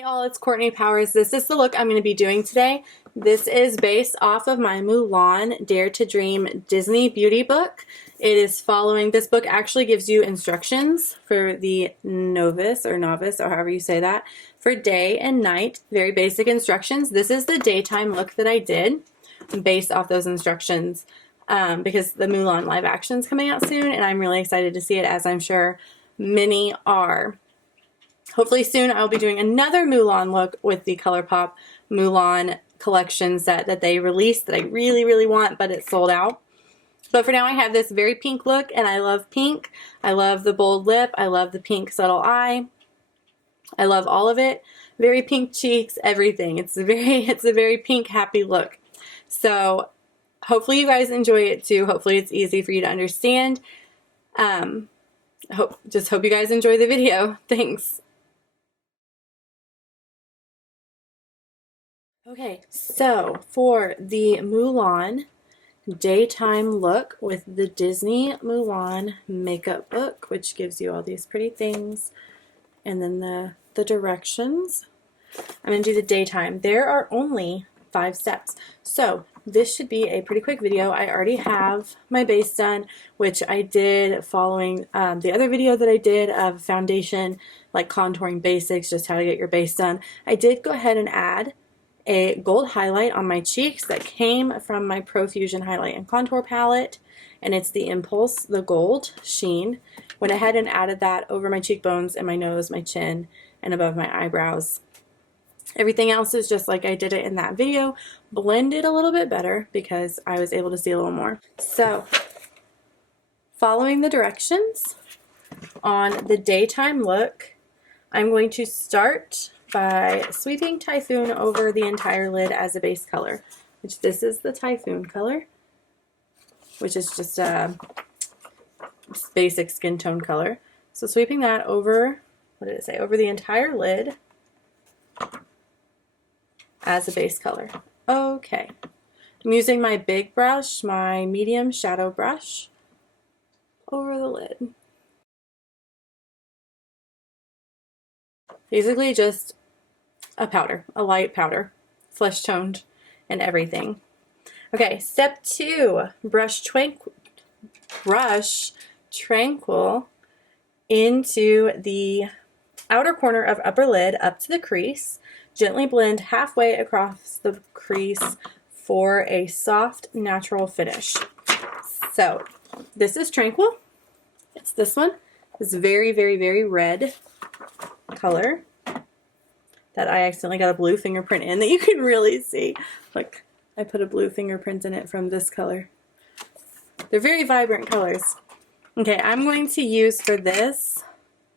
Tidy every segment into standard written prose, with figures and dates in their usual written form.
Hey all, it's Courtney Powers. This is the look I'm going to be doing today. This is based off of my Mulan Dare to Dream Disney Beauty book. It is following, this book actually gives you instructions for the novice or however you say that, for day and night, very basic instructions. This is the daytime look that I did based off those instructions because the Mulan live action is coming out soon and I'm really excited to see it, as I'm sure many are. Hopefully soon I'll be doing another Mulan look with the ColourPop Mulan collection set that they released that I really want, but it's sold out. But for now I have this very pink look and I love pink. I love the bold lip. I love the pink subtle eye. I love all of it. Very pink cheeks, everything. It's a very pink happy look. So hopefully you guys enjoy it too. Hopefully it's easy for you to understand. Just hope you guys enjoy the video. Thanks. Okay, so for the Mulan daytime look with the Disney Mulan makeup book, which gives you all these pretty things, and then the directions, I'm going to do the daytime. There are only 5 steps, so this should be a pretty quick video. I already have my base done, which I did following the other video that I did of foundation, like contouring basics, just how to get your base done. I did go ahead and add a gold highlight on my cheeks that came from my Profusion highlight and contour palette, and it's the Impulse, the gold sheen. Went ahead and added that over my cheekbones and my nose, my chin, and above my eyebrows. Everything else is just like I did it in that video, blended a little bit better because I was able to see a little more. So following the directions on the daytime look, I'm going to start by sweeping Typhoon over the entire lid as a base color, which this is the Typhoon color, which is just a basic skin tone color. So sweeping that over, what did it say, over the entire lid as a base color. Okay, I'm using my big brush, my medium shadow brush, over the lid. Basically just a powder, a light powder, flesh toned and everything. Okay, step 2, brush tranquil into the outer corner of upper lid up to the crease. Gently blend halfway across the crease for a soft, natural finish. So this is Tranquil. It's this one. This very red color that I accidentally got a blue fingerprint in that you can really see. Look, I put a blue fingerprint in it from this color. They're very vibrant colors. Okay, I'm going to use for this,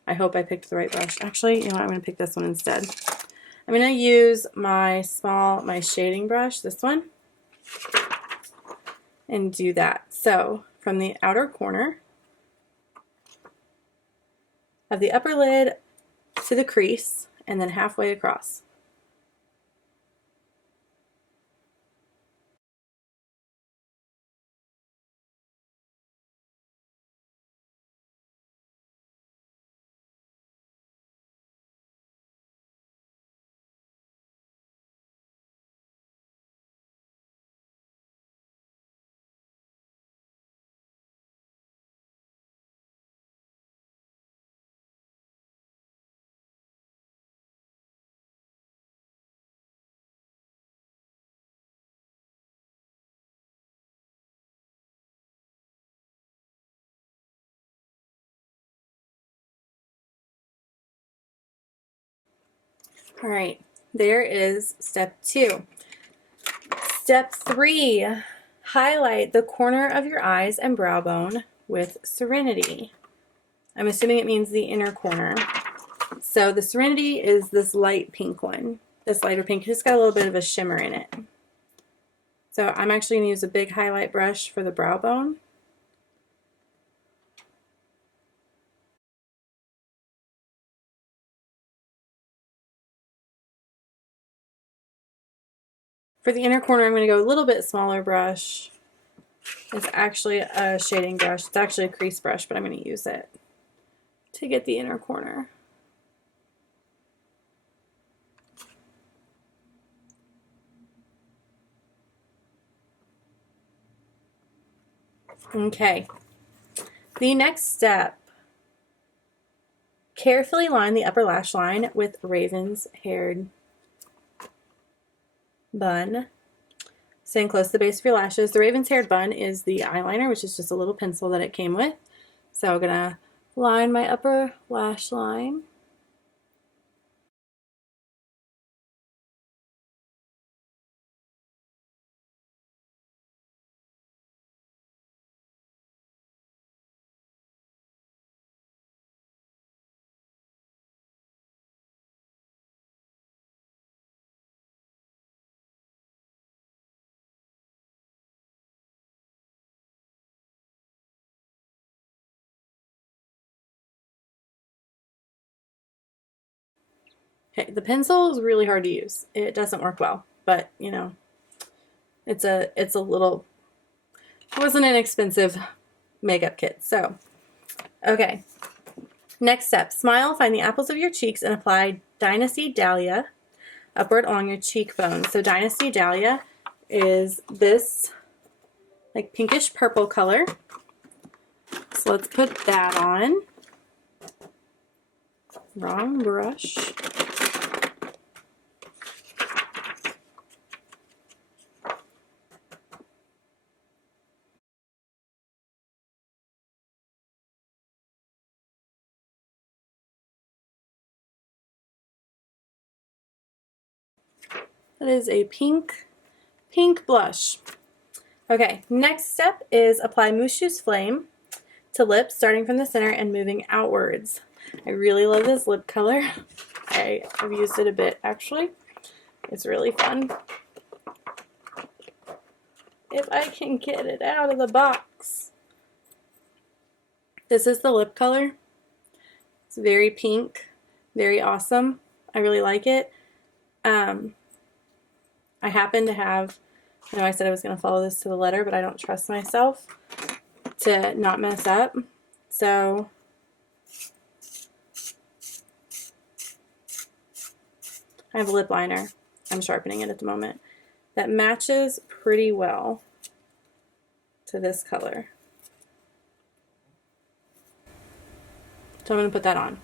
I hope I picked the right brush. Actually, you know what, I'm going to pick this one instead. I'm going to use my shading brush, this one, and do that. So from the outer corner of the upper lid to the crease, and then halfway across. All right, there is step 2. Step 3, highlight the corner of your eyes and brow bone with Serenity. I'm assuming it means the inner corner. So the Serenity is this light pink one. This lighter pink, it's got a little bit of a shimmer in it. So I'm actually going to use a big highlight brush for the brow bone. For the inner corner, I'm going to go a little bit smaller brush. It's actually a shading brush. It's actually a crease brush, but I'm going to use it to get the inner corner. Okay. The next step, carefully line the upper lash line with Raven's haired bun. Staying close to the base of your lashes. The Raven's haired bun is the eyeliner, which is just a little pencil that it came with. So I'm gonna line my upper lash line. Okay, the pencil is really hard to use. It doesn't work well, but you know, it's a little, it wasn't an expensive makeup kit. So, okay. Next step, smile, find the apples of your cheeks and apply Dynasty Dahlia upward along your cheekbones. So Dynasty Dahlia is this like pinkish purple color. So let's put that on. Wrong brush. That is a pink blush. Okay, next step is apply Mousse Choose Flame to lips, starting from the center and moving outwards. I really love this lip color. I've used it a bit actually. It's really fun. If I can get it out of the box. This is the lip color. It's very pink, very awesome. I really like it. I happen to have, I know I said I was going to follow this to the letter, but I don't trust myself to not mess up. So I have a lip liner. I'm sharpening it at the moment. That matches pretty well to this color. So I'm going to put that on.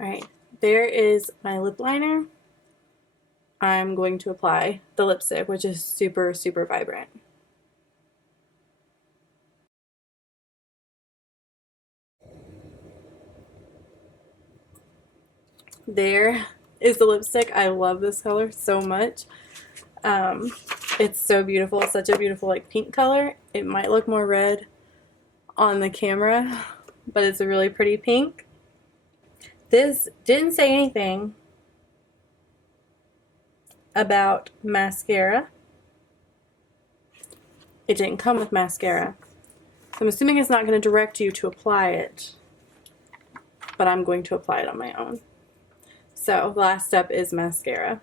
Alright, there is my lip liner. I'm going to apply the lipstick, which is super, super vibrant. There is the lipstick. I love this color so much. It's so beautiful. It's such a beautiful like pink color. It might look more red on the camera, but it's a really pretty pink. This didn't say anything about mascara. It didn't come with mascara. So I'm assuming it's not going to direct you to apply it, but I'm going to apply it on my own. So the last step is mascara.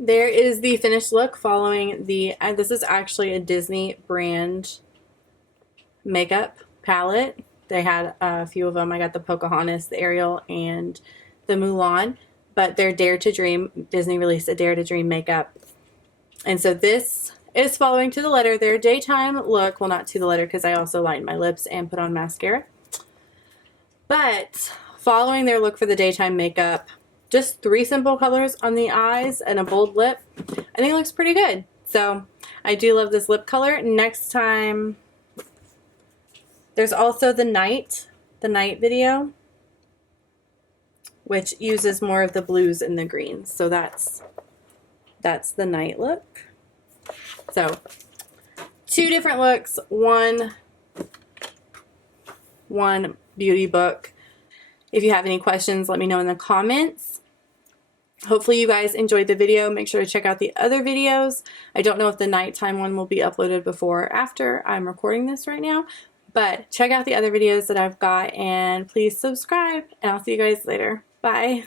There is the finished look following the, this is actually a Disney brand makeup palette. They had a few of them. I got the Pocahontas, the Ariel, and the Mulan. But they're Dare to Dream. Disney released a Dare to Dream makeup. And so this is following to the letter their daytime look. Well, not to the letter because I also lined my lips and put on mascara. But following their look for the daytime makeup, just 3 simple colors on the eyes and a bold lip, I think it looks pretty good. So I do love this lip color. Next time, there's also the night video, which uses more of the blues and the greens. So that's the night look. So 2 different looks, one beauty book. If you have any questions, let me know in the comments. Hopefully you guys enjoyed the video. Make sure to check out the other videos. I don't know if the nighttime one will be uploaded before or after. I'm recording this right now. But check out the other videos that I've got, and please subscribe, and I'll see you guys later. Bye.